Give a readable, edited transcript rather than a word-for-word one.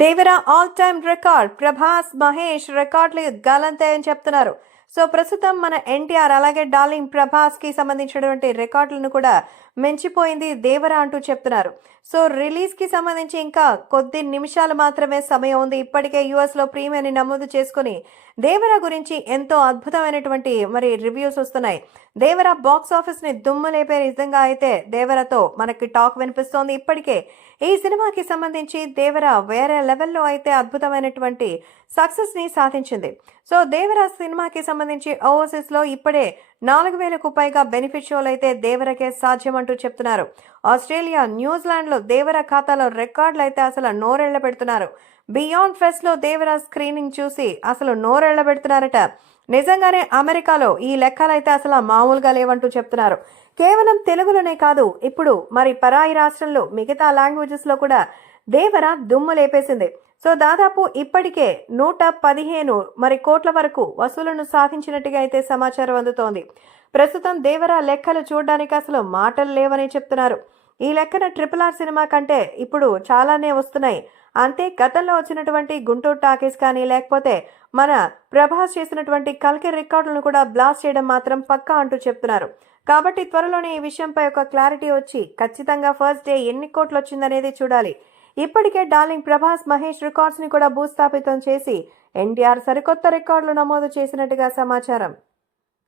దేవర all time record Prabhas Mahesh రికార్డులు గలంతాయని చెప్తున్నారు. సో ప్రస్తుతం మన ఎన్టీఆర్ అలాగే డార్లింగ్ ప్రభాస్ కి సంబంధించినటువంటి రికార్డులను కూడా మించిపోయింది దేవర అంటూ చెప్తున్నారు. సో రిలీజ్ కి సంబంధించి ఇంకా కొద్ది నిమిషాలు మాత్రమే సమయం ఉంది. ఇప్పటికే యుఎస్ లో ప్రీమియర్ని నమోదు చేసుకుని దేవర గురించి ఎంతో అద్భుతమైనటువంటి రివ్యూస్ వస్తున్నాయి. దేవర బాక్స్ ఆఫీస్ ని దుమ్ము లేపే విధంగా అయితే దేవరతో మనకి టాక్ వినిపిస్తోంది. ఇప్పటికే ఈ సినిమాకి సంబంధించి దేవర వేరే లెవెల్లో అయితే అద్భుతమైనటువంటి సక్సెస్ ని సాధించింది. సో దేవర సినిమాకి సంబంధించి ఓవర్సీస్ లో ఇప్పుడే 4,000కు పైగా బెనిఫిట్ షోలు అయితే దేవరకే సాధ్యం అంటూ చెప్తున్నారు. ఆస్ట్రేలియా, న్యూజిలాండ్ లో దేవర ఖాతాలో రికార్డులు అయితే అసలు నోరెళ్ల పెడుతున్నారు. బియాండ్ ఫెస్ట్ లో దేవర స్క్రీనింగ్ చూసి అసలు నోరెళ్ల పెడుతున్నారట. నిజంగానే అమెరికాలో ఈ లెక్కలైతే అసలు మామూలుగా లేవంటూ చెప్తున్నారు. కేవలం తెలుగులోనే కాదు, ఇప్పుడు పరాయి రాష్ట్రంలో మిగతా లాంగ్వేజెస్ లో కూడా దేవర దుమ్ము లేపేసింది. సో దాదాపు ఇప్పటికే 115 కోట్ల వరకు వసూలను సాధించినట్టుగా అయితే సమాచారం అందుతోంది. ప్రస్తుతం దేవర లెక్కలు చూడడానికి అసలు మాటలు లేవని చెప్తున్నారు. ఈ లెక్కన RRR సినిమా కంటే ఇప్పుడు చాలానే వస్తున్నాయి. అంతే గతంలో వచ్చినటువంటి గుంటూరు టాకీస్ కానీ లేకపోతే మన ప్రభాస్ చేసినటువంటి కల్కి రికార్డులను కూడా బ్లాస్ట్ చేయడం మాత్రం పక్కా అంటూ చెప్తున్నారు. కాబట్టి త్వరలోనే ఈ విషయంపై ఒక క్లారిటీ వచ్చి ఖచ్చితంగా ఫస్ట్ డే ఎన్ని కోట్లు వచ్చిందనేది చూడాలి. ఇప్పటికే డార్లింగ్ ప్రభాస్ మహేష్ రికార్డ్స్ ని కూడా భూస్థాపితం చేసి ఎన్టీఆర్ సరికొత్త రికార్డులు నమోదు చేసినట్టుగా సమాచారం.